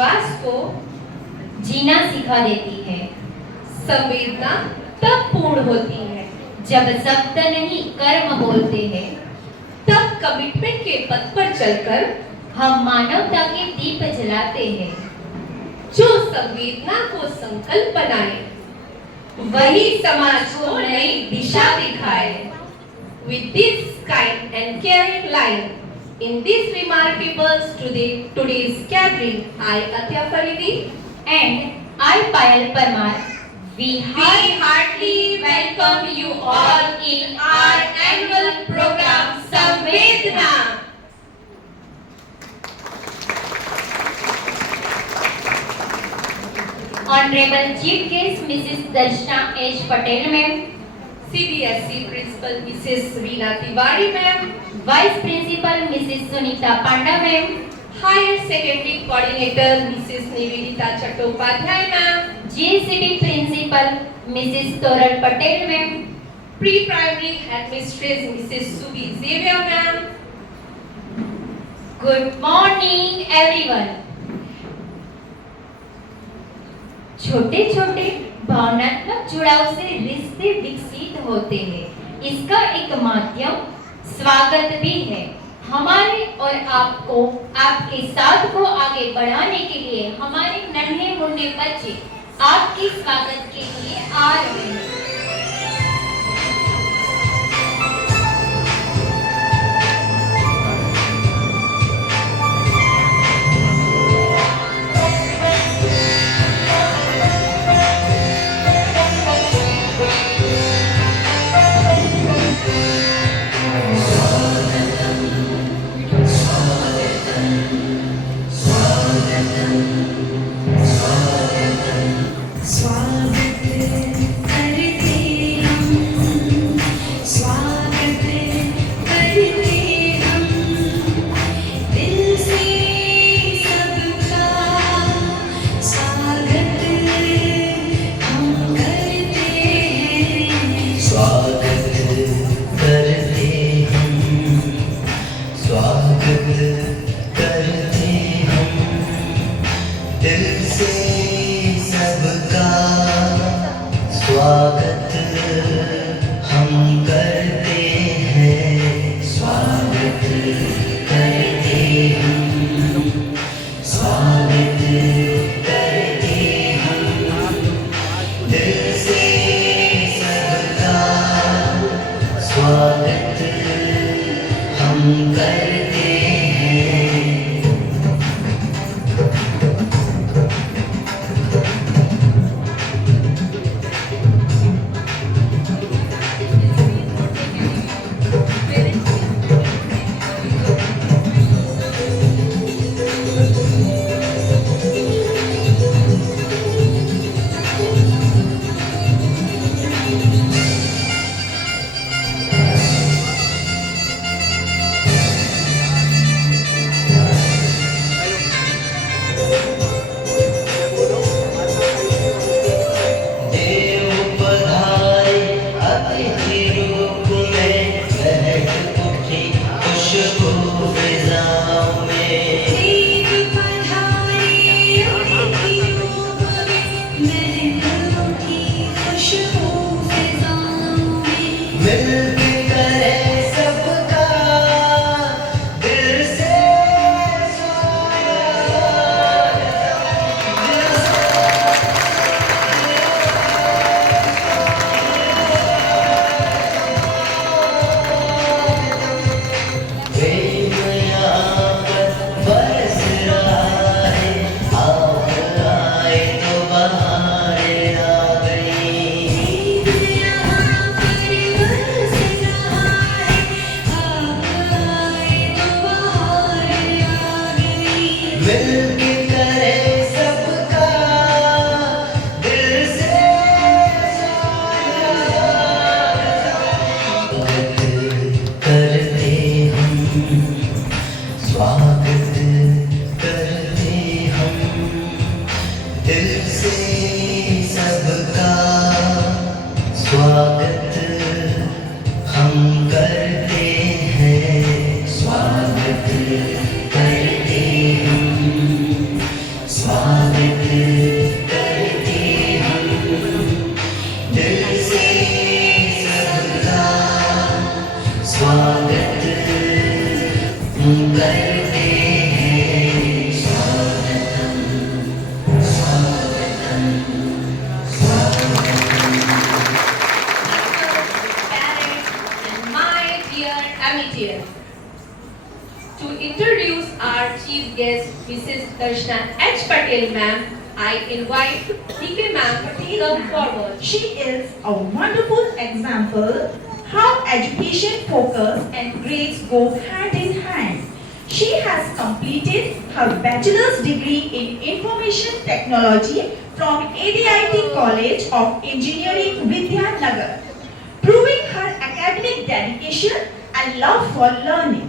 विश्वास को जीना सिखा देती है। संवेदना तब पूर्ण होती है जब शब्द नहीं कर्म बोलते हैं। तब कमिटमेंट के पथ पर चलकर हम मानवता के दीप जलाते हैं। जो संवेदना को संकल्प बनाए वही समाज को नई दिशा दिखाए। With this kind and caring line, in this remarkable today's gathering, I Atya Faridi and I Payal Parmar, we heartily welcome you all in our annual program Samvedna. Honorable Chief Guest Mrs. Darshana H. Patel Ma'am, CBSE Principal Mrs. Reena Tiwari Ma'am, Vice Principal Mrs. Sunita Panda Ma'am, Higher Secondary Coordinator Mrs. Nivedita Chattopadhyay Ma'am, GCB Principal Mrs. Toral Patel Ma'am, Pre-Primary Headmistress Mrs. Subi Xavier Ma'am. Good morning everyone. छोटे छोटे भावनात्मक जुड़ाव से रिश्ते विकसित होते हैं। इसका एक माध्यम स्वागत भी है। हमारे और आपको आपके साथ को आगे बढ़ाने के लिए हमारे नन्हे मुन्ने बच्चे आपके स्वागत के लिए आ रहे हैं। स्वागत करते हम Darshana H. Patel ma'am, I invite DK ma'am to come forward. She is a wonderful example how education focus and grades go hand in hand. She has completed her bachelor's degree in information technology from ADIT College of Engineering Vidyanagar, proving her academic dedication and love for learning.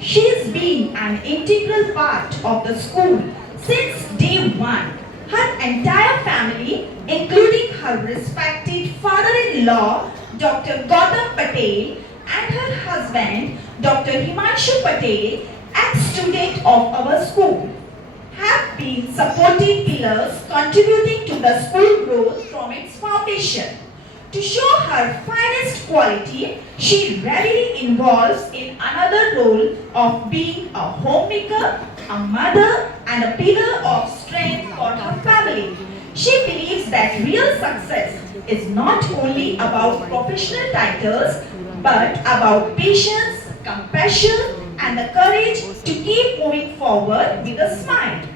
She's been an integral part of the school since day one. Her entire family, including her respected father-in-law, Dr. Gautam Patel, and her husband, Dr. Himanshu Patel, ex-student of our school, have been supporting pillars contributing to the school growth from its foundation. To show her finest quality, she readily involves in another role of being a homemaker, a mother, and a pillar of strength for her family. She believes that real success is not only about professional titles, but about patience, compassion, and the courage to keep moving forward with a smile.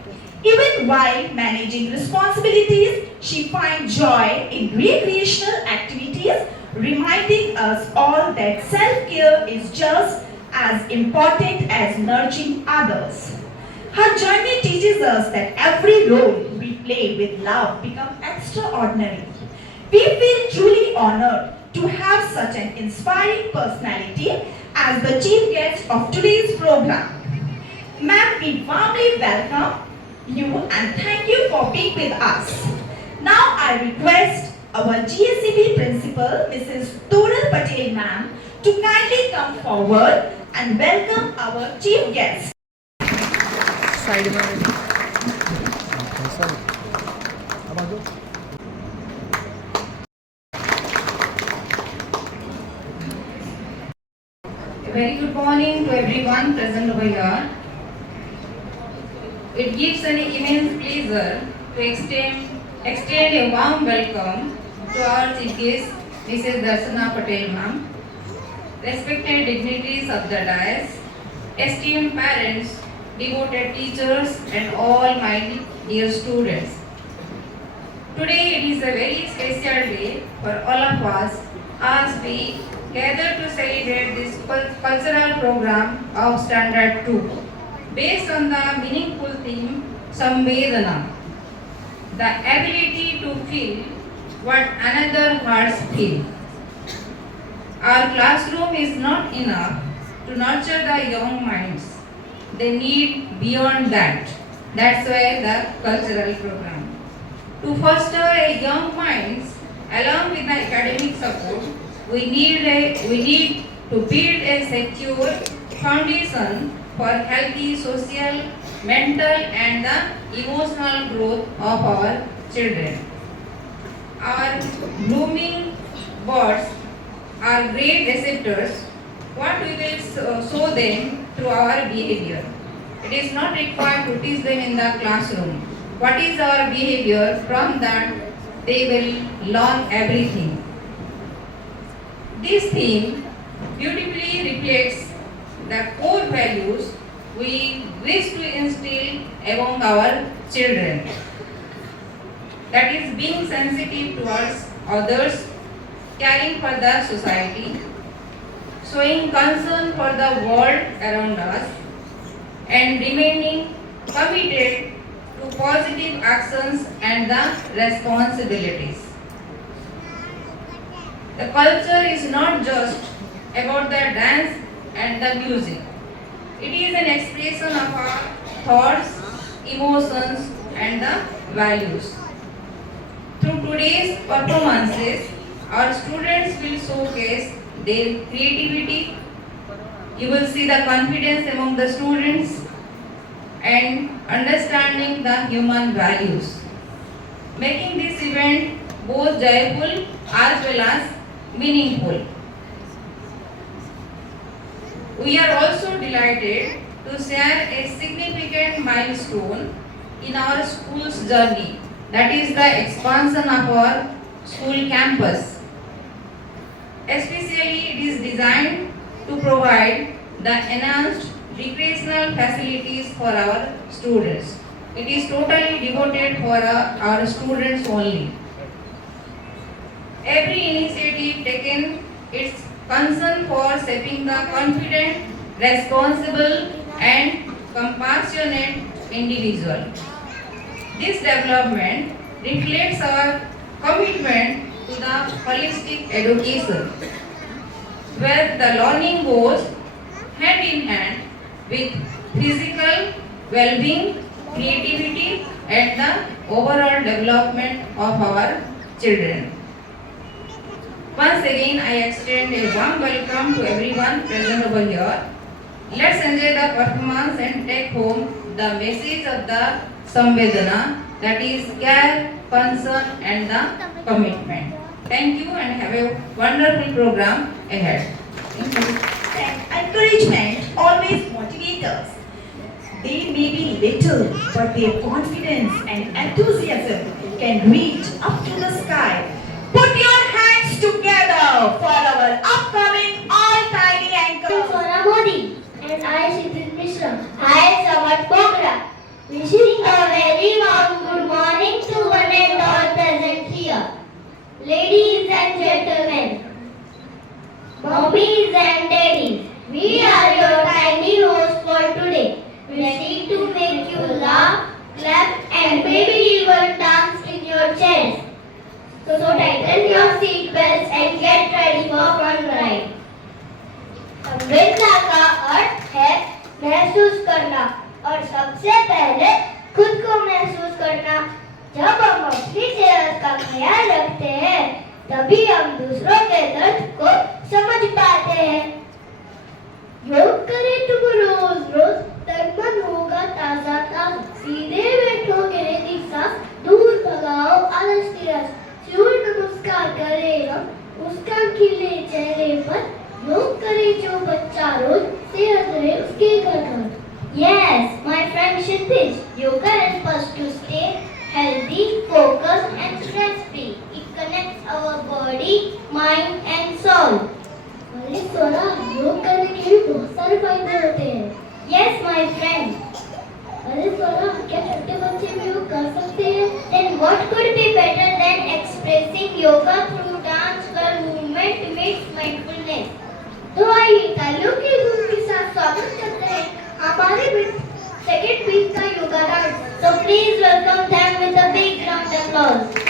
Even while managing responsibilities, she finds joy in recreational activities, reminding us all that self-care is just as important as nurturing others. Her journey teaches us that every role we play with love becomes extraordinary. We feel truly honored to have such an inspiring personality as the chief guest of today's program. Ma'am, we warmly welcome you and thank you for being with us. Now I request our GSCB principal, Mrs. Toral Patel ma'am, to kindly come forward and welcome our chief guest. Side में ऐसा अब आ जाओ A very good morning to everyone present over here. It gives an immense pleasure to extend a warm welcome to our chief guest, Mrs. Darshana Patel ma'am, respected dignitaries of the dais, esteemed parents, devoted teachers, and all my dear students. Today it is a very special day for all of us as we gather to celebrate this cultural program of Standard 2 based on the meaningful theme Samvedana, the ability to feel what another hearts feel. Our classroom is not enough to nurture the young minds. They need beyond that. That's why the cultural program. To foster a young minds along with the academic support, we need to build a secure foundation for healthy social, mental, and the emotional growth of our children. Our blooming buds are great receptors. What we will show them through our behavior. It is not required to teach them in the classroom. What is our behavior? From that they will learn everything. This theme beautifully reflects the core values we wish to instill among our children. That is being sensitive towards others, caring for the society, showing concern for the world around us, and remaining committed to positive actions and the responsibilities. The culture is not just about the dance and the music. It is an expression of our thoughts, emotions, and the values. Through today's performances, our students will showcase their creativity. You will see the confidence among the students and understanding the human values, making this event both joyful as well as meaningful. We are also delighted to share a significant milestone in our school's journey, that is the expansion of our school campus. Especially it is designed to provide the enhanced recreational facilities for our students. It is totally devoted for our students only. Every initiative taken its concern for shaping the confident, responsible and compassionate individual. This development reflects our commitment to the holistic education, where the learning goes hand in hand with physical well-being, creativity and the overall development of our children. Once again, I extend a warm welcome to everyone present over here. Let's enjoy the performance and take home the message of the Samvedana, that is care, concern and the commitment. Thank you and have a wonderful program ahead. Thank you. Encouragement always motivates us. They may be little, but their confidence and enthusiasm can reach up to the sky. Put your hands together for our upcoming all-tiny anchor. Sona Modi and I Shidit Mishra. I Samat Bogra. Wishing a very warm good morning to one and all present here. Ladies and gentlemen, mommies and daddies, we are your tiny hosts for today. Ready to make you laugh, clap and maybe even dance in your chairs. So tighten your seat belts and get ready for fun ride. संवेदना का अर्थ है महसूस करना और सबसे पहले खुद को महसूस करना। जब हम अपनी सेहत का ख्याल रखते हैं तभी हम दूसरों के दर्द को समझ पाते हैं। योग करें तुम रोज रोज, तन मन होगा ताजा ताजा। सीधे बैठोगे रीति सांस, दूर भगाओ आलस निराश। सूर्य नमस्कार करें हम मुस्कान खिले चेहरे पर। योग करे जो बच्चा रोज, सेहत रहे उसके घर घर। Yes, my friend Shitish, yoga helps us to stay healthy, focused and stress-free. It connects our body, mind and soul. अरे सोना, योग करने के भी बहुत सारे फायदे होते हैं। Yes, my friend. अरे सोना, क्या छोटे बच्चे भी योग कर सकते हैं? Then what could be better than expressing yoga through dance where movement meets mindfulness? तो आइए तालियों के धूम के साथ स्वागत करते हैं हमारे सेकंड वीक का yoga dance. So please welcome them with a big round of applause.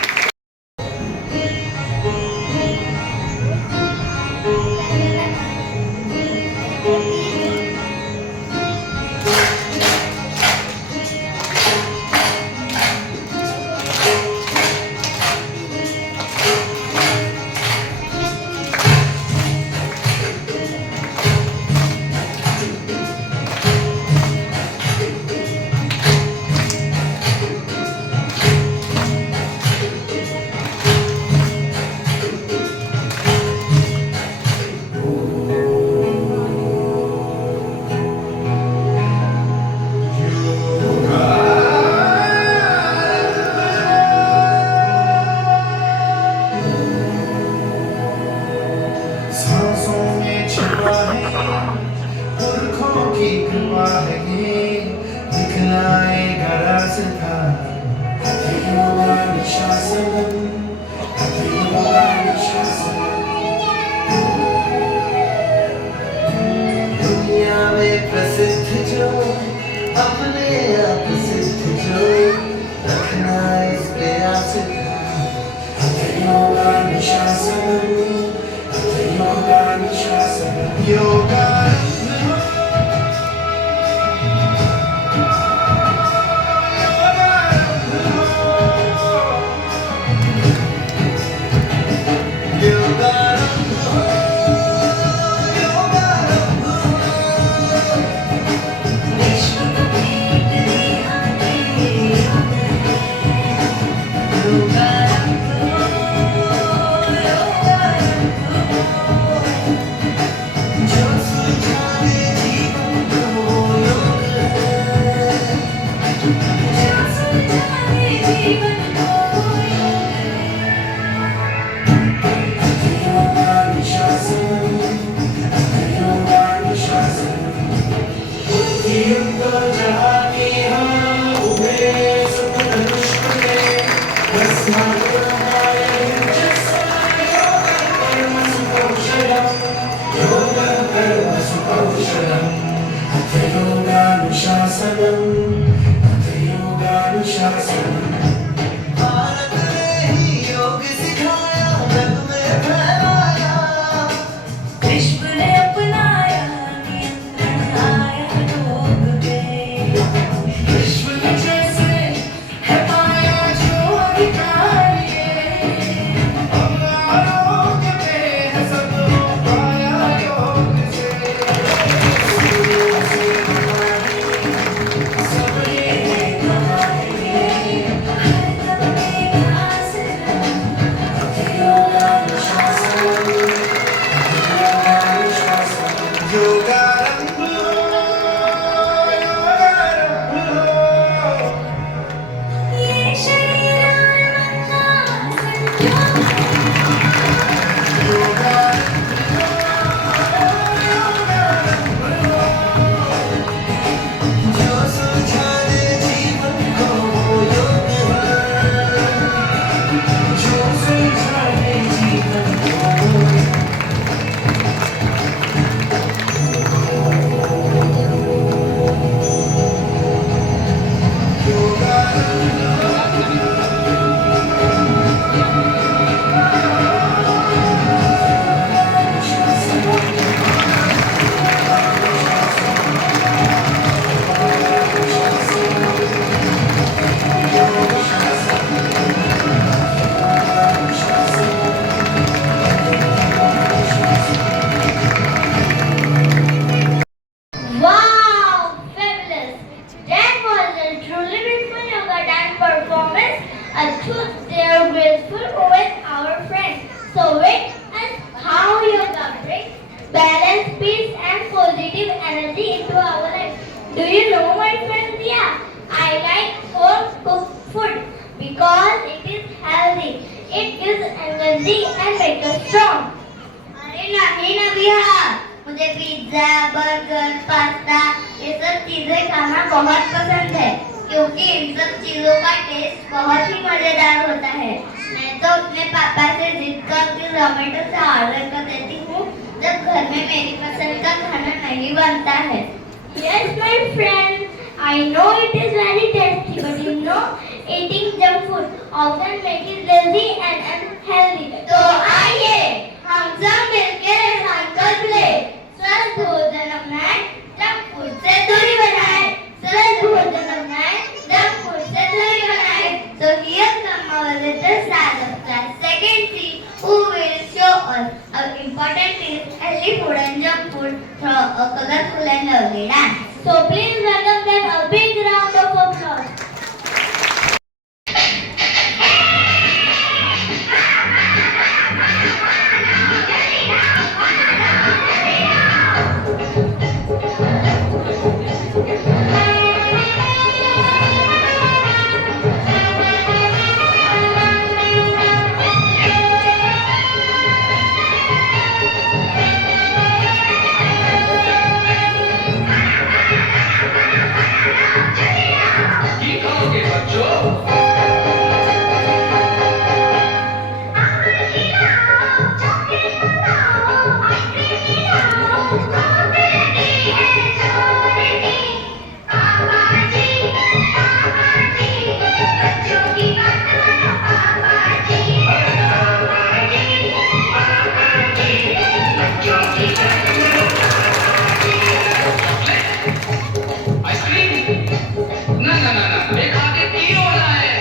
जहाँ की हम उभे अनुशासन भारत ने ही योग सिखाया जग में फैलाया विश्व ने अपनाया नियंत्रण आया योग पे विश्व में जैसे है पाया जो अधिकार ये योग पे है सब पाया योग से सबने देखा है हर दम एक आसरा योगारंभ ये शरीर का जो सुलझा दे जीवन को वो योग है जो सुलझा दे जीवन को Wow, fabulous! That was a truly beautiful yoga dance performance. A truth there graceful with our friends. So wait and how yoga brings balance, peace and positive energy into our life. Do you know my friends? Yeah, I like home cooked food because it is healthy. It gives energy and makes us strong. अरे नहीं ना बिहार, मुझे pizza, burger, pasta ये सब चीजें खाना बहुत पसंद है क्योंकि इन सब चीजों का टेस्ट बहुत ही मजेदार होता है। मैं तो अपने पापा से जिद करके जोमेटो से ऑर्डर कर देती हूँ जब घर में मेरी पसंद का खाना नहीं बनता है। Yes, my friend, I know it is very tasty, but you know, eating junk food often makes it lazy and unhealthy. तो आइए हम सब मिलकर संकल्प ले स्वस्थ भोजन अपनाएं, जंक फूड से दूरी बनाएं। स्वस्थ भोजन अपनाएं, जंक फूड से दूरी बनाएं। So here come our little stars of class second C who will show us how important is healthy food and junk food through a colorful and lovely dance. So please welcome them a big round of applause. ना ना ना ना, एक आगे तीन हो रहा है।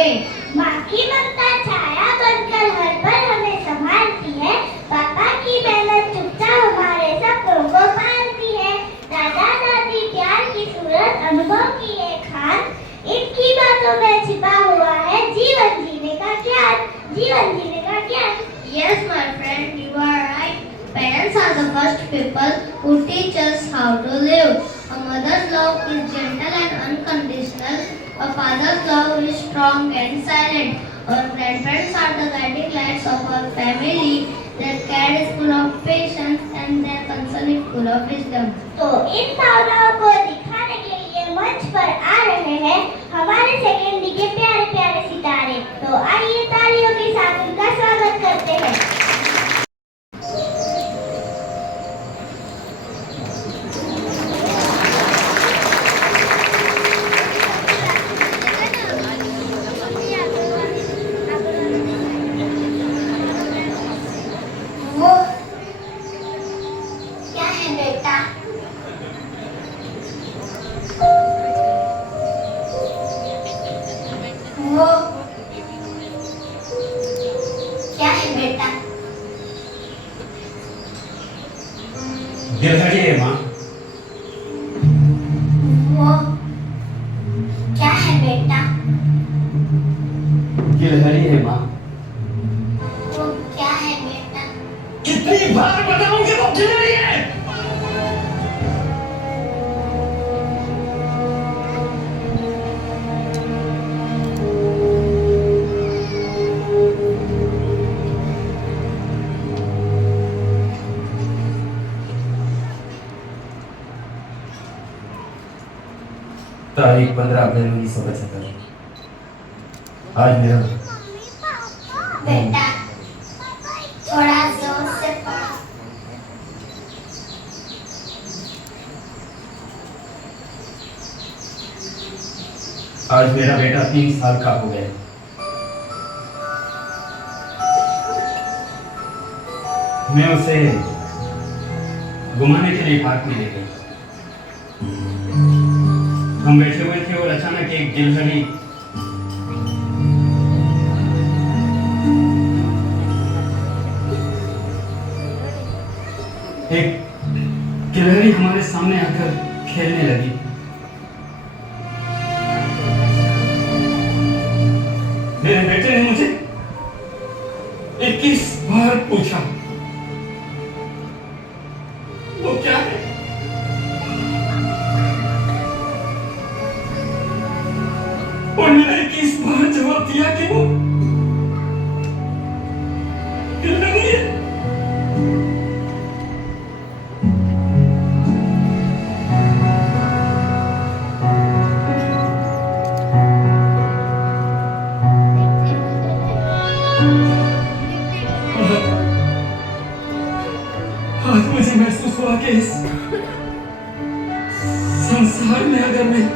में। माँ की ममता छाया बनकर हर पल हमें संभालती है। पापा की मेहनत चुपचाप हमारे सपनों को पालती है। दादा दादी प्यार की सूरत अनुभव की एक खान, इनकी बातों में छिपा हुआ है जीवन जीने का ज्ञान, जीवन जीने का ज्ञान। Yes, my friend, you are right. Parents are the first people who teach us how to live. A mother's love is gentle and unconditional. A father's love is strong and silent. Our grandparents are the guiding lights of our family. Their care is full of patience and their concern is full of wisdom. तो इन भावनाओं को दिखाने के लिए मंच पर आ रहे हैं हमारे सेकेंडरी के प्यारे प्यारे सितारे। तो आइए तालियों के साथ उनका स्वागत करते हैं। वो क्या है बेटा? वो क्या है बेटा? गिलहरी है माँ। वो क्या है बेटा? गिलहरी है माँ। वो क्या है बेटा? कितनी बार बताऊंगी वो गिलहरी है। तारीख 15 अप्रैल 1975। आज मेरा बेटा थोड़ा जोर से पढ़ो। आज मेरा बेटा 3 साल का हो गया। मैं उसे घुमाने के लिए पार्क में ले गई। हम बैठे हुए थे और अचानक एक गिलहरी हमारे सामने आकर खेलने लगी। मेरे बेटे ने मुझे 21 बार पूछा वो क्या है। और मैंने 21 बार जवाब दिया कि वो गिलहरी है। आज मुझे महसूस हुआ कि इस संसार में अगर मैं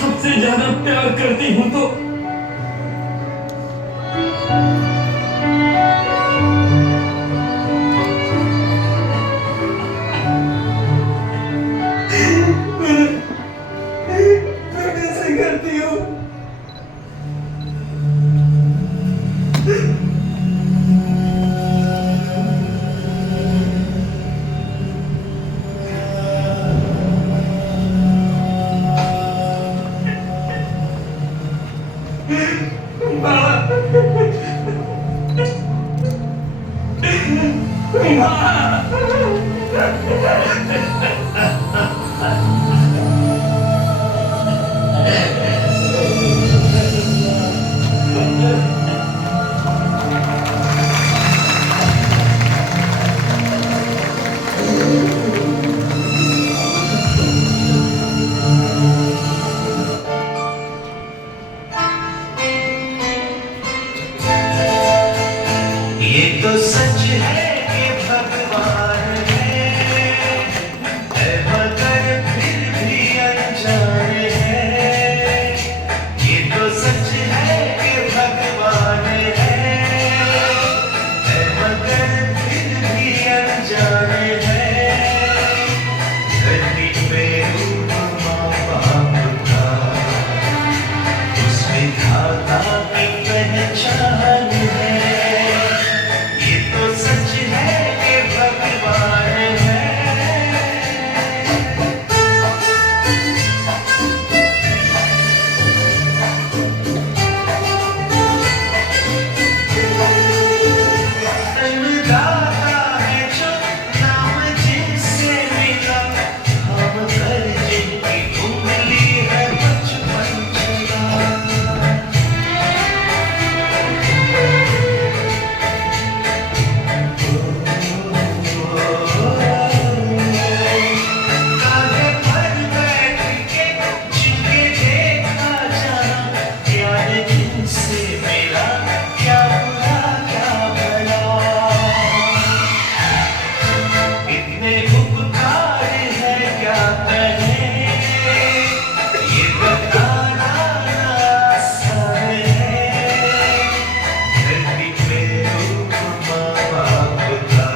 सबसे ज्यादा प्यार करती हूं तो मैं कैसे करती हूँ। ये तो सच है कि भगवान ने की पहचान है। ये तो सच है कि भगवान है। तन गाता है जो नाम जिनसे मिला, हम कर जिनकी उंगली है बचपन चला। कांधे पर बैठ के जिनके देखा जाना, याद जिनसे मिला क्या बुरा क्या भला। इतने उपकार है क्या कहें, ये बताना आसान है। धरती पे रूप माँ बाप का,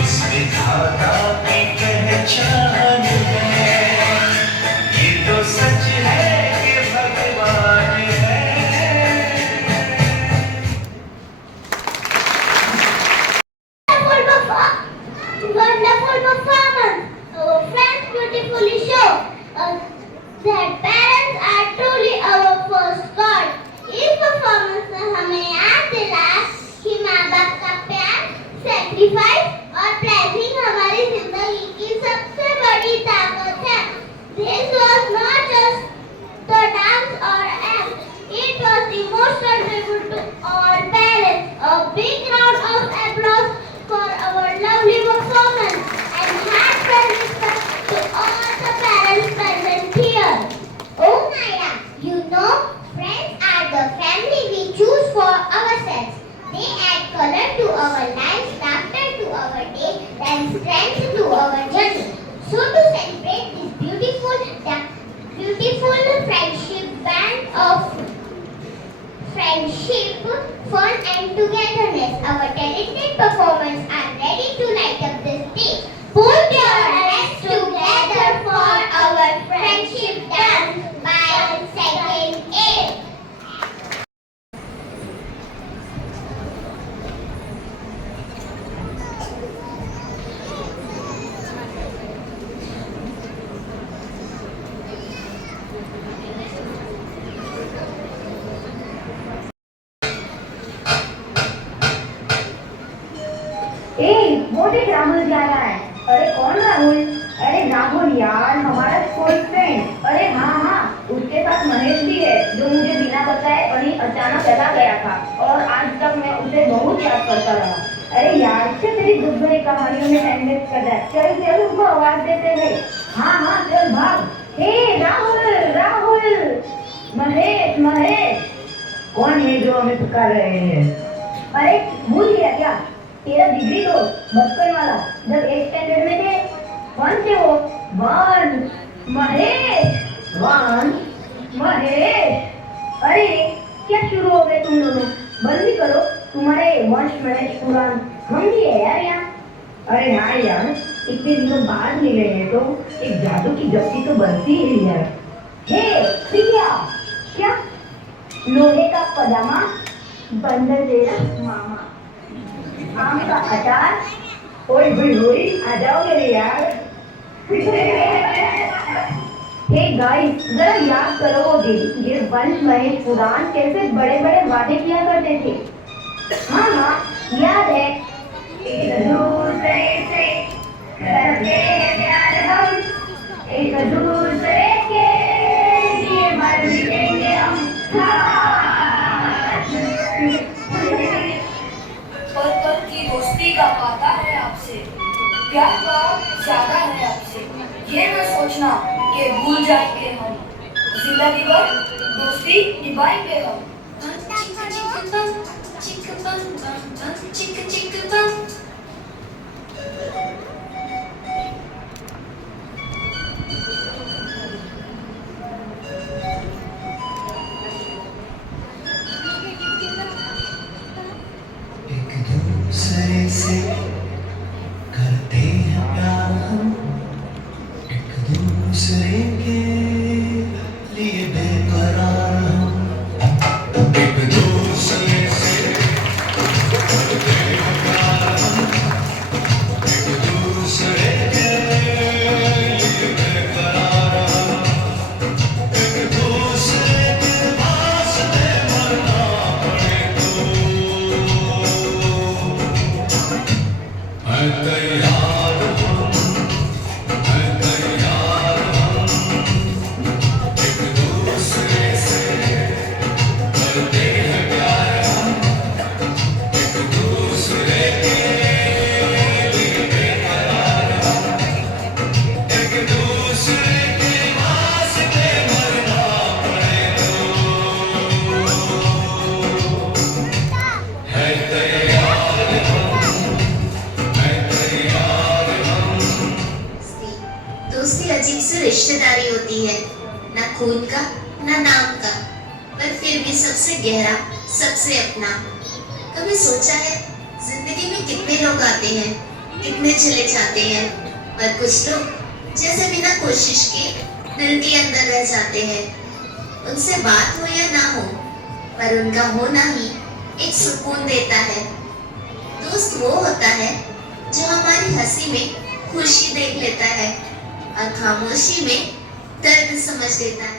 उस विधाता की पहचान है। ये तो सच है कि भगवान है। Wonderful performance. Our friends beautifully show us that parents are truly our first God. इस परफॉर्मेंस ने हमें याद दिलाया कि माँ बाप का प्यार, सैक्रिफाइस और प्लेजिंग हमारी जिंदगी की सबसे बड़ी ताकत है. This was not just the dance or act. It was emotional tribute to all parents. A big round of applause for our lovely performance and heartfelt respect to all the parents present here. Oh Maya, you know, friends are the family we choose for ourselves. They add color to our lives, laughter to our day, and strength to our journey. So to celebrate this beautiful friendship band of friendship, fun and togetherness, our talented performers are ready to light up this day. Put your hands together for our friendship dance by second A. वो देख राहुल जा रहा है। अरे कौन राहुल? अरे राहुल यार, हमारा स्कूल फ्रेंड। अरे हाँ हाँ, उसके साथ महेश भी है, जो मुझे बिना बताए कहीं अचानक चला गया था और आज तक मैं उसे बहुत याद करता रहा। अरे यार, इससे तेरी दुर्भरी कहानियों में टाइम वेस्ट कर रहा है। चल चल, उसको आवाज देते हैं। हाँ हाँ चल भाग। हे राहुल राहुल, महेश महेश। कौन है जो हमें पुकार रहे हैं? अरे भूल गया क्या? तेरा डिग्री तो बचपन वाला, जब 8th स्टैंडर्ड में थे। कौन थे वो? वन महेश। वन महेश। अरे क्या शुरू हो गए तुम दोनों? बंद भी करो, तुम्हारे वंश महेश पुराण हम भी है यार यहाँ। अरे हाँ यार, इतने दिनों बाद मिले हैं तो एक जादू की जप्ती तो बनती ही है। हे प्रिया, क्या लोहे का पजामा, बंदर तेरा मामा, आम का अचार। ओए होए होए, आ जाओ मेरे यार। हे गाइस, जरा याद करो वो दिन, ये वंश महेश पुराण कैसे बड़े बड़े वादे किया करते थे। हाँ हाँ याद है। एक दूसरे से करते हैं प्यार हम, एक दूसरे के लिए मर मिटेंगे हम। पल पल की दोस्ती का वादा है आपसे, प्यार का ज्यादा है आपसे। ये न सोचना कि भूल जाएंगे हम, जिंदगी भर दोस्ती निभाएंगे हम। दूसरे से करते हैं प्यार हम, एक दूसरे के लिए बेकरार हम। खून का न नाम का, पर फिर भी सबसे गहरा, सबसे अपना। कभी सोचा है जिंदगी में कितने लोग आते हैं, कितने चले जाते हैं, और कुछ लोग जैसे बिना कोशिश के दिल के अंदर रह जाते हैं। उनसे बात हो या ना हो, पर उनका होना ही एक सुकून देता है। दोस्त वो होता है जो हमारी हंसी में खुशी देख लेता है और खामोशी में दर्द समझ लेता है।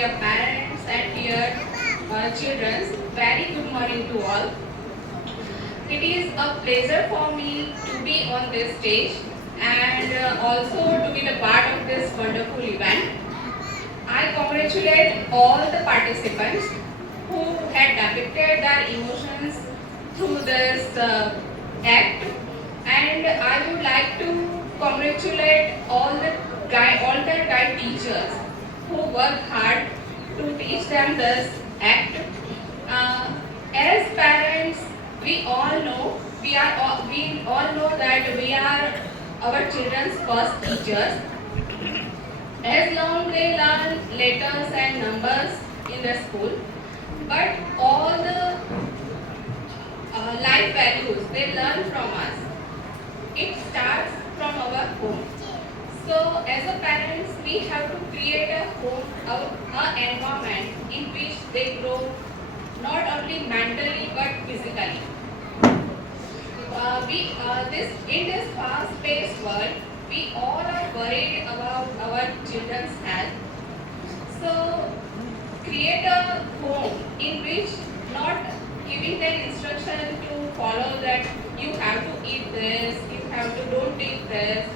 dear parents and dear children, very good morning to all. It is a pleasure for me to be on this stage and also to be the part of this wonderful event. I congratulate all the participants who had depicted their emotions through this act, and I would like to congratulate all the guide teachers who work hard to teach them this act. As parents, we all know that we are our children's first teachers. As long they learn letters and numbers in the school, but all the life values they learn from us. It starts from our home. So as a parents, we have to create a home, an environment in which they grow not only mentally but physically. In this fast-paced world, we all are worried about our children's health. So create a home in which not giving them instruction to follow that you have to eat this, you have to don't eat this.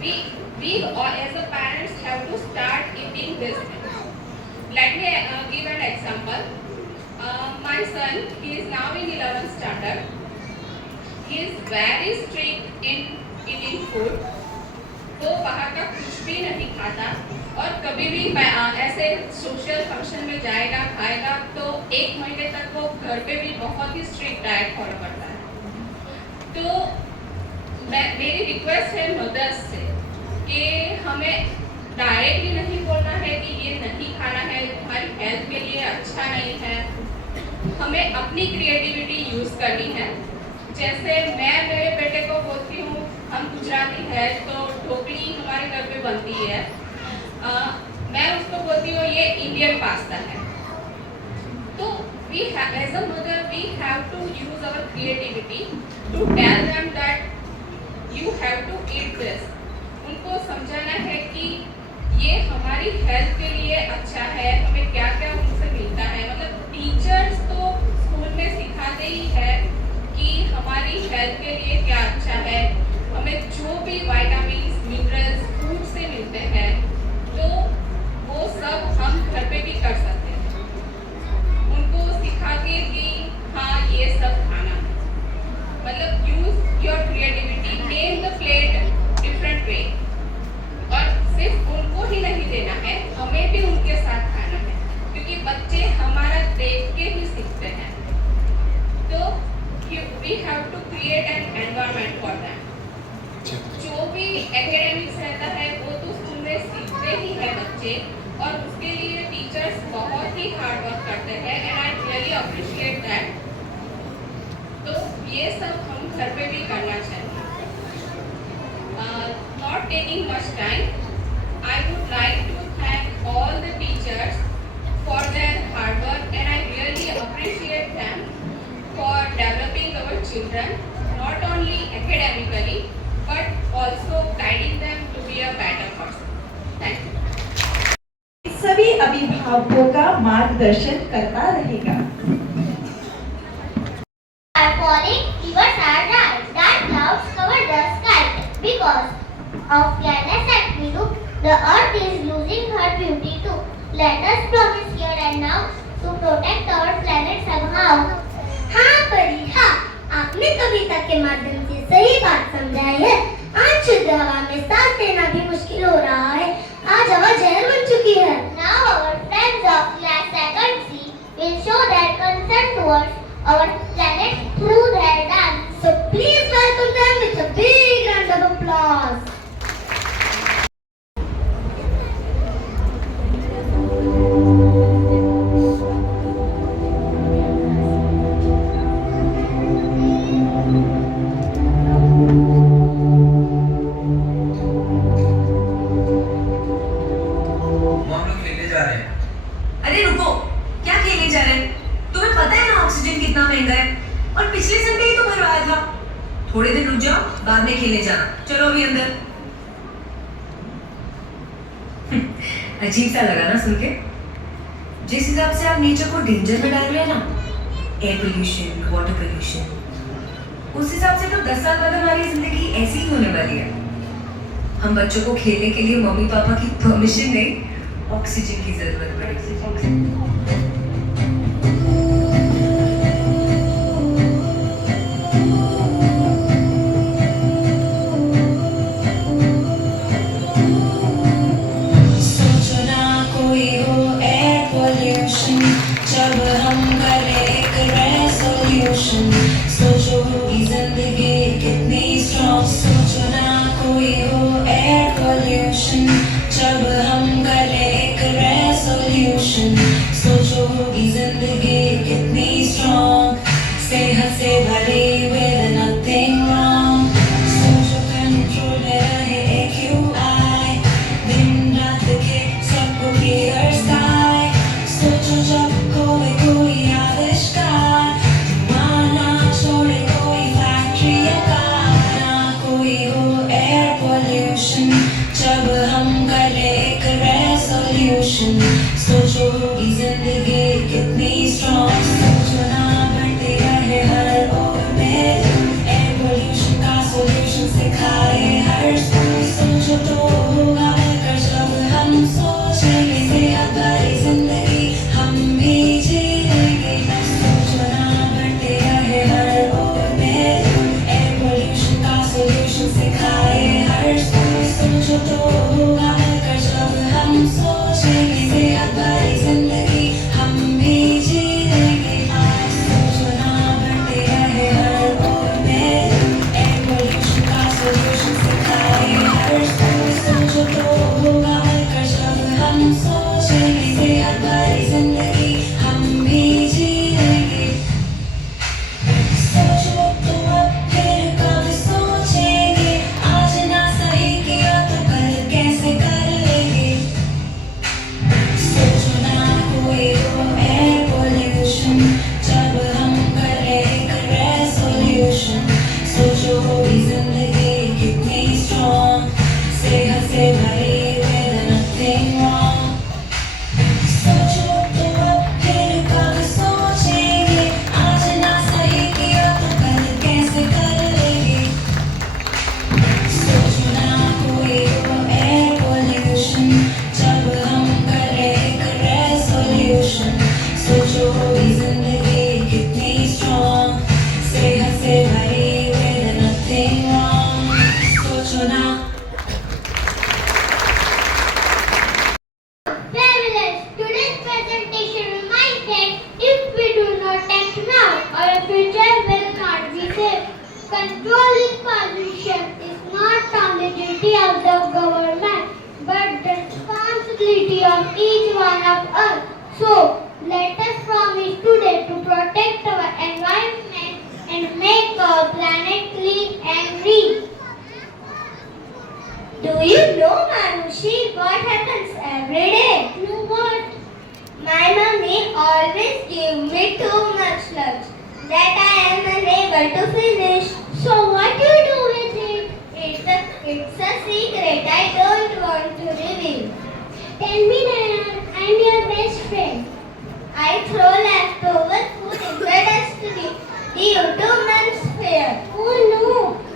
We as a parents have to start eating this. Let me give an example. My son, he is now in 11th standard. He is very strict in eating food. वो बाहर का कुछ भी नहीं खाता और कभी भी ऐसे सोशल फंक्शन में जाएगा खाएगा तो 1 महीने तक वो घर पे भी बहुत ही स्ट्रिक्ट डाइट फॉलो करता है. तो मेरी रिक्वेस्ट है मदर्स से कि हमें डायरेक्टली नहीं बोलना है कि ये नहीं खाना है, तुम्हारी हेल्थ के लिए अच्छा नहीं है. हमें अपनी क्रिएटिविटी यूज़ करनी है. जैसे मैं मेरे बेटे को बोलती हूँ, हम गुजराती है तो ढोकली हमारे घर पे बनती है. मैं उसको बोलती हूँ ये इंडियन पास्ता है. तो as a mother, we have to use our creativity to tell them that you have to eat this. उनको समझाना है कि ये हमारी हेल्थ के लिए अच्छा है, हमें क्या क्या उनसे मिलता है। मतलब टीचर्स तो स्कूल में सिखाते ही है कि हमारी हेल्थ के लिए क्या अच्छा है, हमें जो भी विटामिन्स मिनरल्स फूड से मिलते हैं तो वो सब हम घर पे भी कर सकते हैं। उनको सिखा के कि हाँ ये सब खाना है, मतलब use your creativity, name the plate different way. और सिर्फ उनको ही नहीं देना है, हमें भी उनके साथ खाना है, क्योंकि बच्चे हमारा देख के ही सीखते हैं। तो we have to create an environment for them. जो भी एकेडमिक्स रहता है वो तो स्कूल में सीखते ही है बच्चे, और उसके लिए टीचर्स बहुत ही हार्ड वर्क करते हैं and I really appreciate that. तो ये सब हम घर पे भी करना चाहिए। Not taking much time, I would like to thank all the teachers for their hard work and I really appreciate them for developing our children not only academically but also guiding them to be a better person. Thank you. सभी अभिभावकों का मार्गदर्शन करता रहेगा। Are falling, rivers are dry, dark clouds cover the sky. Because of careless act we look, the earth is losing her beauty too. Let us promise here and now to protect our planet somehow. हाँ परी हाँ, आपने कविता के माध्यम से सही बात समझाई है। आज शुद्ध हवा में सांस लेना भी मुश्किल हो रहा है, आज हवा जहर बन चुकी है। Now our friends of class second C will show their concern towards our planet through their dance. So please welcome them with a big round of applause. अरे रुको, क्या खेलने जा रहे हैं? तुम्हें पता है ना ऑक्सीजन कितना महंगा है, और पिछले संडे ही तो भरवाया था। थोड़े दिन रुक जाओ, बाद में खेलने जाना। चलो अभी अंदर। अजीब सा लगा ना सुन के? जिस हिसाब से आप नेचर को डेंजर में डाल रहे हैं ना, एयर पोल्यूशन, वाटर पोल्यूशन, उस हिसाब से तो 10 साल बाद हमारी जिंदगी ऐसी ही होने वाली है। हम बच्चों को खेलने के लिए मम्मी पापा की परमिशन नहीं, ऑक्सीजन की जरूरत पड़ेगी। जब हम करें एक रेसोल्यूशन, सोचो होगी जिंदगी कितनी स्ट्रॉन्ग। सोचो ना कोई हो एयर पोल्यूशन, जब हम करें एक रेसोल्यूशन, सोचो Controlling pollution is not only duty of the government, but the responsibility of each one of us. So, let us promise today to protect our environment and make our planet clean and green. Do you know, Manushi, what happens every day? No, what? My mummy always gives me too much lunch that I am unable to finish. So what do you do with it? It's a secret I don't want to reveal. Tell me, Nana, I'm your best friend. I throw leftover food into the dustbin due to month's fear. Oh no,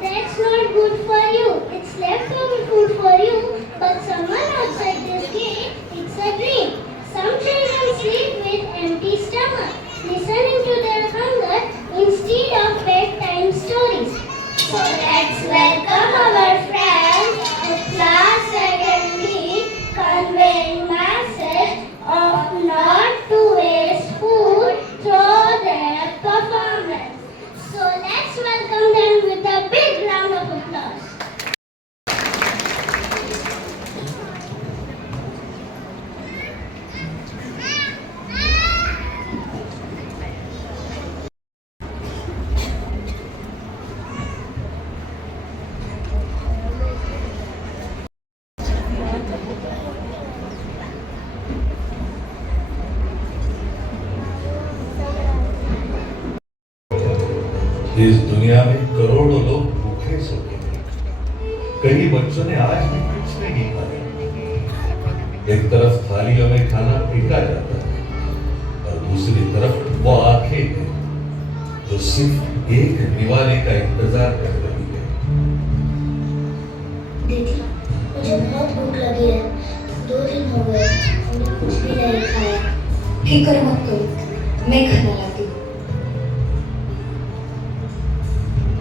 that's not good for you. It's leftover food for you, but someone outside this gate, it's a dream. Some children sleep with empty stomach, listening to their hunger instead of bedtime stories. So let's welcome our friends to class secondary, conveying message of not to waste food through their performance. So let's welcome them with a big round of applause. इस दुनिया में करोड़ों लोग भूखे सोते हैं। कई बच्चों ने आज भी कुछ नहीं खाया। एक तरफ थालियों में खाना फेंका जाता है और दूसरी तरफ वो आंखें हैं जो सिर्फ एक निवाले का इंतजार कर रही है। दीदी, मुझे बहुत भूख लगी है। 2 दिन हो गए, मैंने कुछ भी नहीं खाया। फिक्र मत करो, मैं खाना लाती हूँ।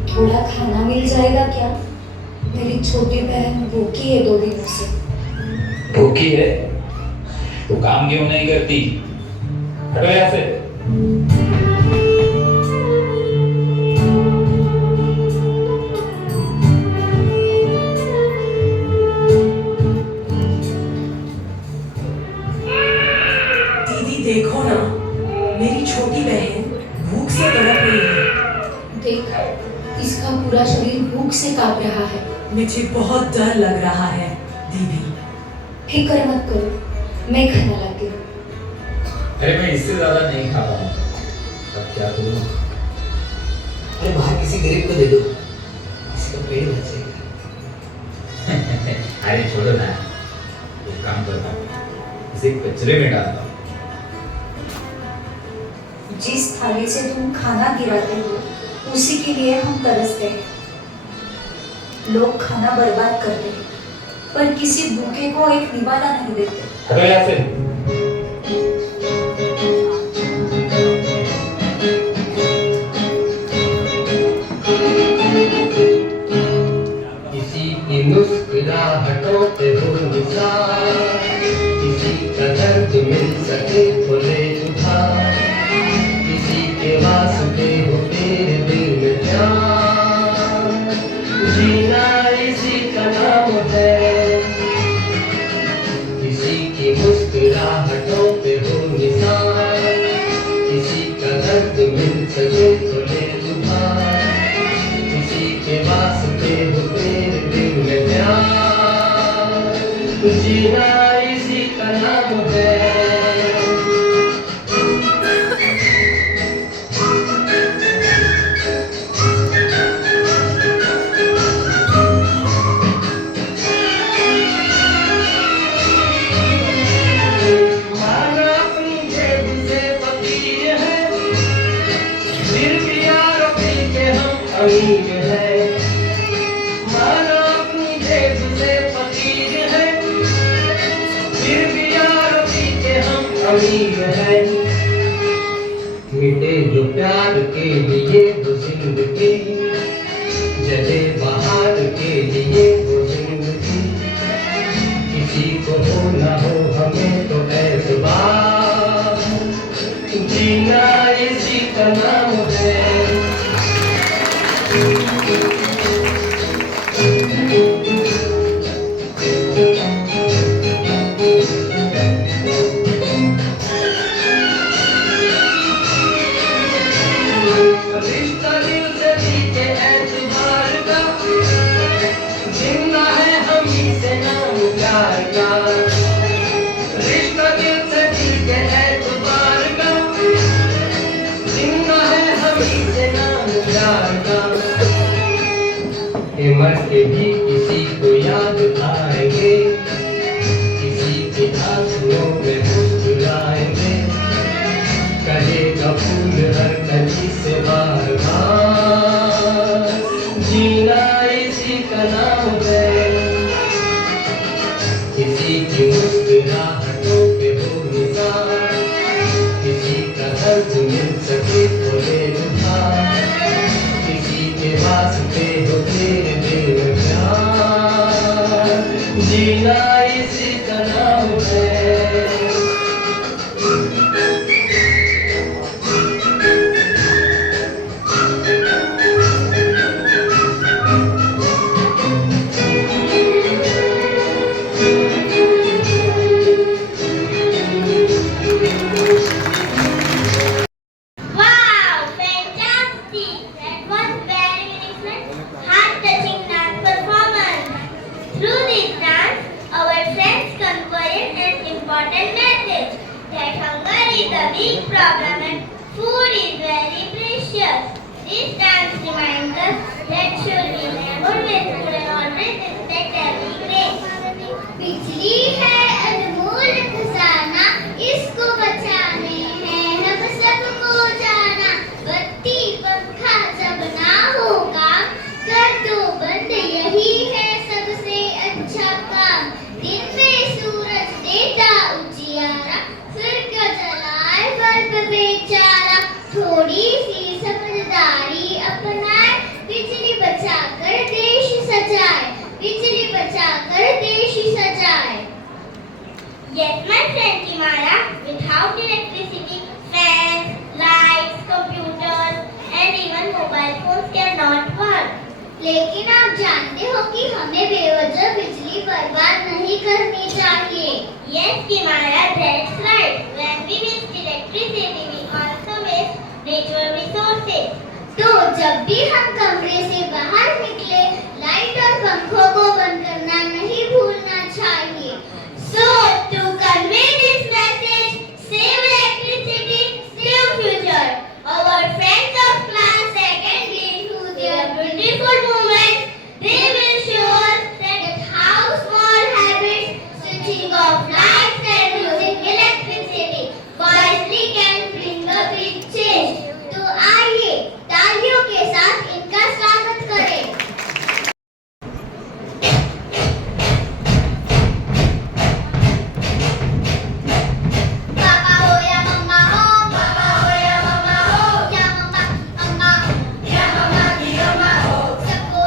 थोड़ा खाना मिल जाएगा क्या? मेरी छोटी बहन भूखी है 2 दिनों से। भूखी है तो काम क्यों नहीं करती? हटो यहाँ से। दीदी देखो ना, मेरी छोटी बहन भूख से तड़प रही है। देख, इसका पूरा शरीर भूख से कांप रहा है। मुझे बहुत डर लग रहा है दीदी। फिक्र मत करो, मैं खाना लाती हूँ। अरे मैं इससे ज्यादा नहीं खा पाऊंगा, अब क्या करूँ? अरे बाहर किसी गरीब को दे दो, इसका पेट भर जाएगा। अरे छोड़ो ना, एक काम करता हूँ, इसे कचरे में डालता हूँ। जिस थाली से तुम खाना गिराते हो उसी के लिए हम तरसते हैं। लोग खाना बर्बाद करते हैं, पर किसी भूखे को एक निवाला नहीं देते। हटो यहाँ से। किसी की मुस्कुराहटों पे हो निशान, किसी का दर्द मिल सके तो ले उठा, किसी के वास्ते हो तेरे दिल में जान, जीना इसी का नाम है। किसी की मुस्कुराहटों पे हो निशान, किसी का दर्द मिल सके तो ले उठा, किसी के वास्ते हो तेरे दिल में जान, जीना इसी का नाम है। माना अपनी जेब से फकीर है, फिर भी यारों के हम अमीर है। माना अपनी जेब से फकीर है, फिर भी यारों के हम अमीर है। मिटे जो प्यार के लिए वो जिंदगी, जले बाहर के लिए वो जिंदगी, किसी को हो ना हो हमें तो एतबार, जीना इसी का नाम है। रिश्ता दिल से दिल के एतबार का, जिंदा है हम ही से नाम प्यार का। रिश्ता दिल से दिल के एतबार का, जिंदा है हम ही से नाम प्यार का। कि मर के भी किसी को याद आएंगे, किसी की आंसुओं में मुस्कुराएंगे। कहेगा फूल हर कली से बार बार, जीना इसी का नाम है। किसी की मुस्कुराहटों पे हो निसार, किसी का दर्द मिल सके तो ले उधार। किसी के वास्ते हो तेरे दिल में प्यार, जीना इसी का नाम है। Wow, fantastic! That was very different, heart-touching dance performance. Through this dance, our friends conveyed an important message that hunger is a big problem and food is very precious. This dance reminds us that should we never waste food and always respect every grain. बिजली है अनमोल खजाना, इसको बचाने हैं हम सबको जाना। बत्ती पंखा जब ना होगा, कर दो बंद, यही है सबसे अच्छा काम। दिन में सूरज देता उजियारा, फिर क्यों जलाए बल्ब बेचारा। थोड़ी सी समझदारी अपनाए, बिजली बचाकर देश सजाए, बिजली बचाकर देश सजाए। Yes, my friend Kimara, without electricity, fans, lights, computers and even mobile phones cannot work. लेकिन आप जानते हो कि हमें बेवजह बिजली बर्बाद नहीं करनी चाहिए। Yes, Kimara, that's right. When we waste electricity, we also waste natural resources. तो जब भी हम कमरे से बाहर निकले, लाइट और पंखों को बंद करना नहीं भूलना चाहिए। So to convey this message, save electricity, save future. Our friends of class secondary, through their beautiful movements, they will show us that how small habits, switching off lights and using electricity wisely can bring a big change. तो आइए तालियों के साथ इनका स्वागत करें। पापा हो या मम्मा हो, पापा हो या मम्मा हो, या मम्मा की अम्मा हो, सबको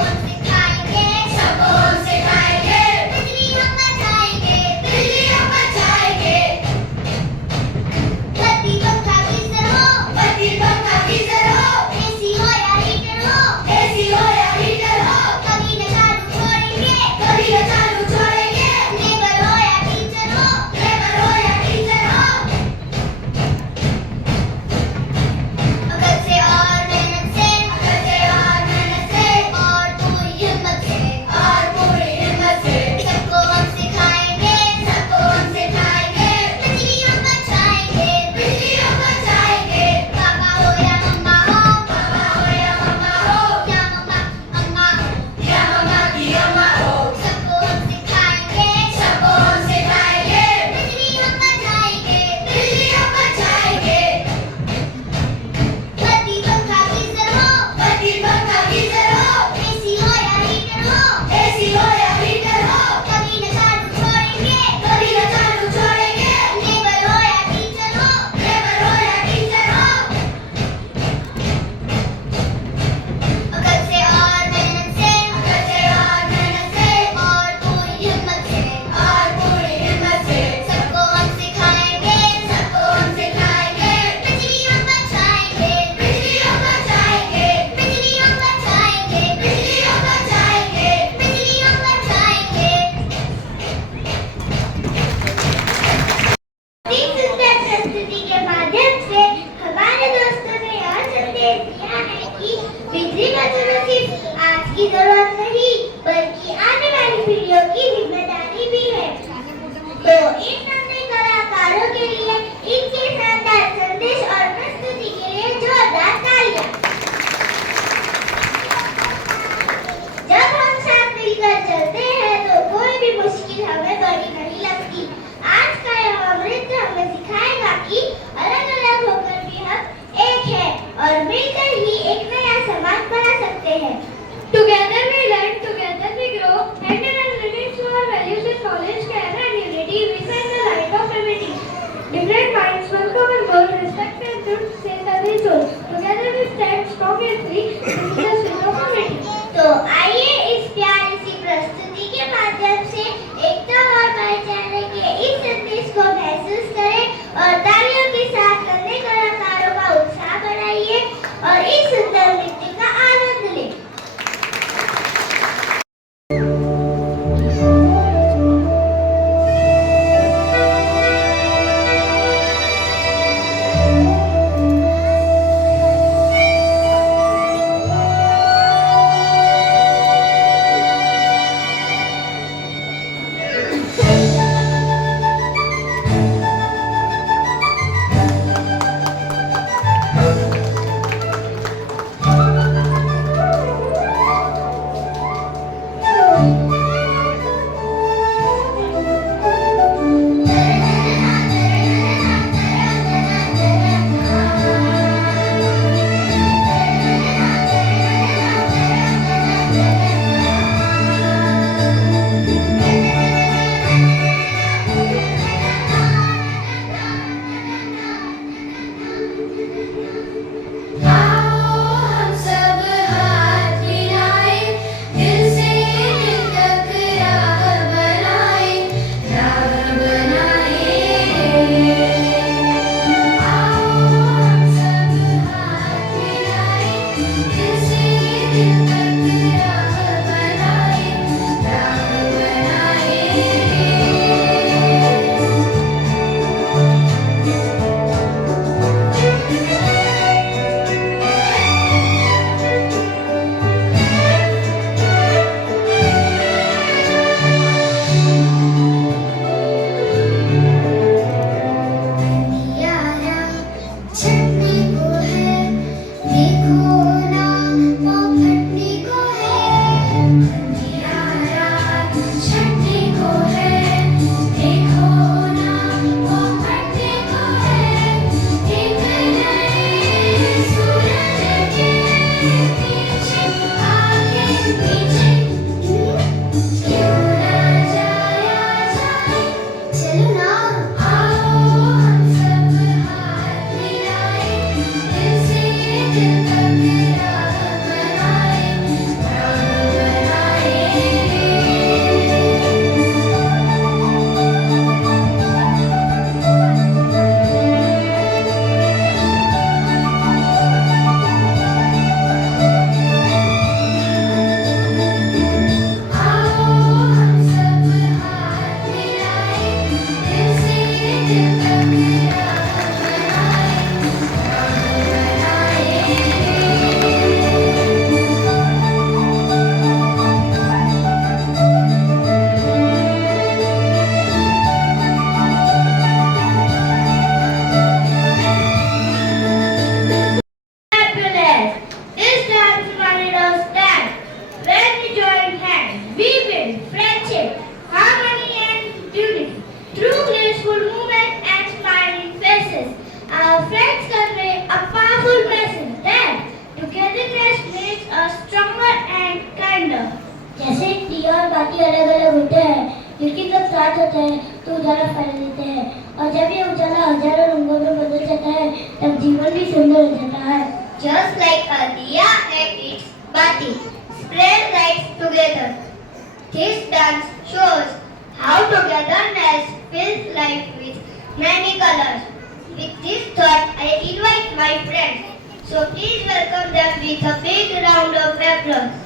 की जरूरत नहीं बल्कि आने वाली पीढ़ियों की जिम्मेदारी भी है। तो इन नन्हे कलाकारों के लिए इनके शानदार संदेश और प्रस्तुति के लिए जोरदार तालियां। जब हम साथ मिलकर चलते हैं तो कोई भी मुश्किल हमें बड़ी नहीं लगती। आज का यह नृत्य हमें सिखाएगा कि अलग अलग होकर भी हम एक हैं और मिलकर ही एक नया समाज बना सकते हैं। Together we learn, together we grow, and in our living through our values and knowledge, care and unity, we set the light of unity. Different minds, one common goal, respect and truth, save every soul. Together we stand strong and free, this is the spirit of unity. तो आइए इस प्यारी सी प्रस्तुति के माध्यम से एकता और भाईचारे के इस संदेश को महसूस करें और तालियों के साथ नन्हे कलाकारों का उत्साह बढ़ाइए और इस सुंदर नृत्य का आनंद लें। लेकिन जब साथ होते हैं तो उजाला फैला देते हैं और जब ये उजाला हजारों रंगों में बदल जाता है तब जीवन भी सुंदर हो जाता है। Just like a diya at its bati, spread lights together. This dance shows how togetherness fills life with many colors. With this thought, I invite my friends. So please welcome them with a big round of applause.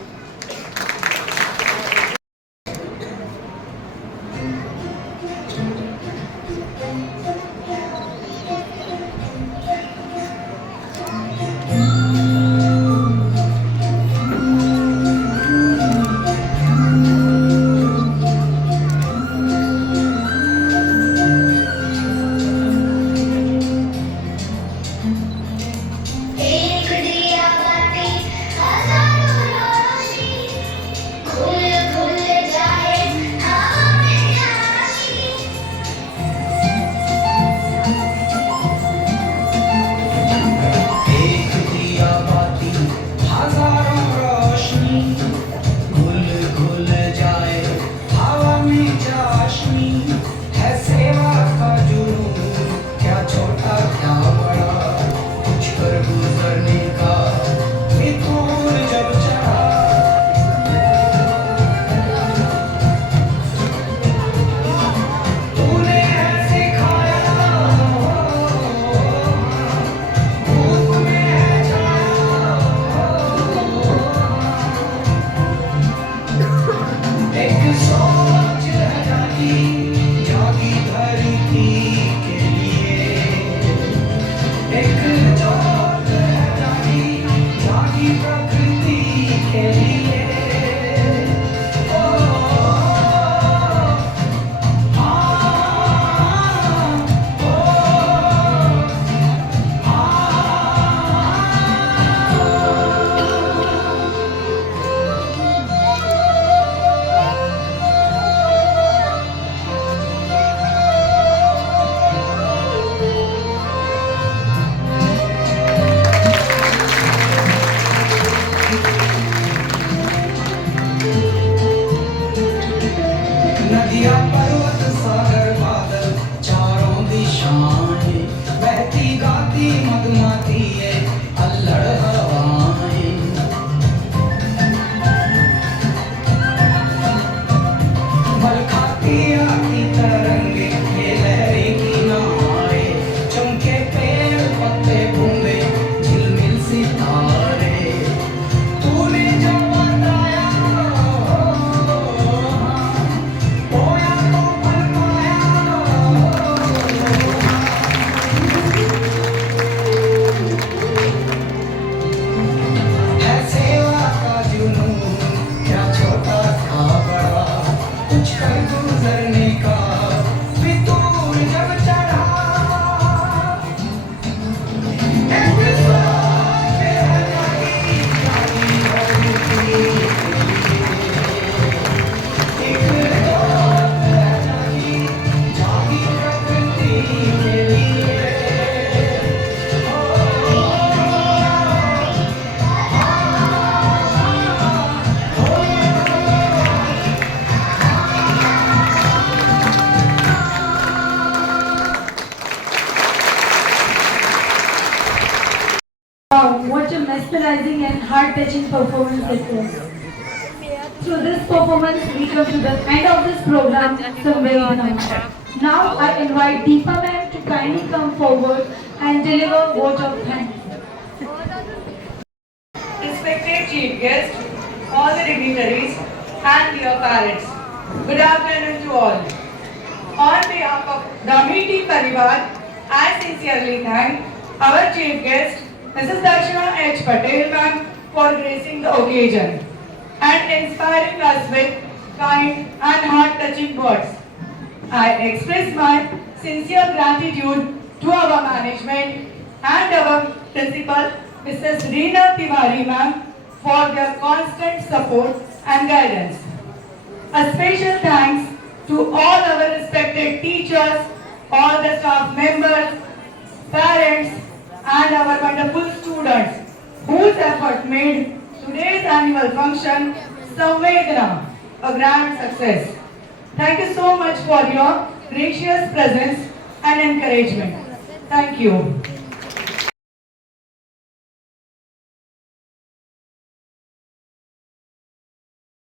heart-touching performance it was. Through this performance, we come to the end of this program, Samvedana. Now I invite Deepa ma'am to kindly come forward and deliver a vote of thanks. Respected chief guests, all the dignitaries and dear parents, good afternoon to all. On behalf of Dhamiti Parivar, I sincerely thank our chief guest, Mrs. Darshana H. Patel ma'am, for gracing the occasion and inspiring us with kind and heart-touching words. I express my sincere gratitude to our management and our principal, Mrs. Reena Tiwari ma'am, for their constant support and guidance. A special thanks to all our respected teachers, all the staff members, parents, and our wonderful students whose effort made today's annual function, Samvedana, a grand success. Thank you so much for your gracious presence and encouragement. Thank you.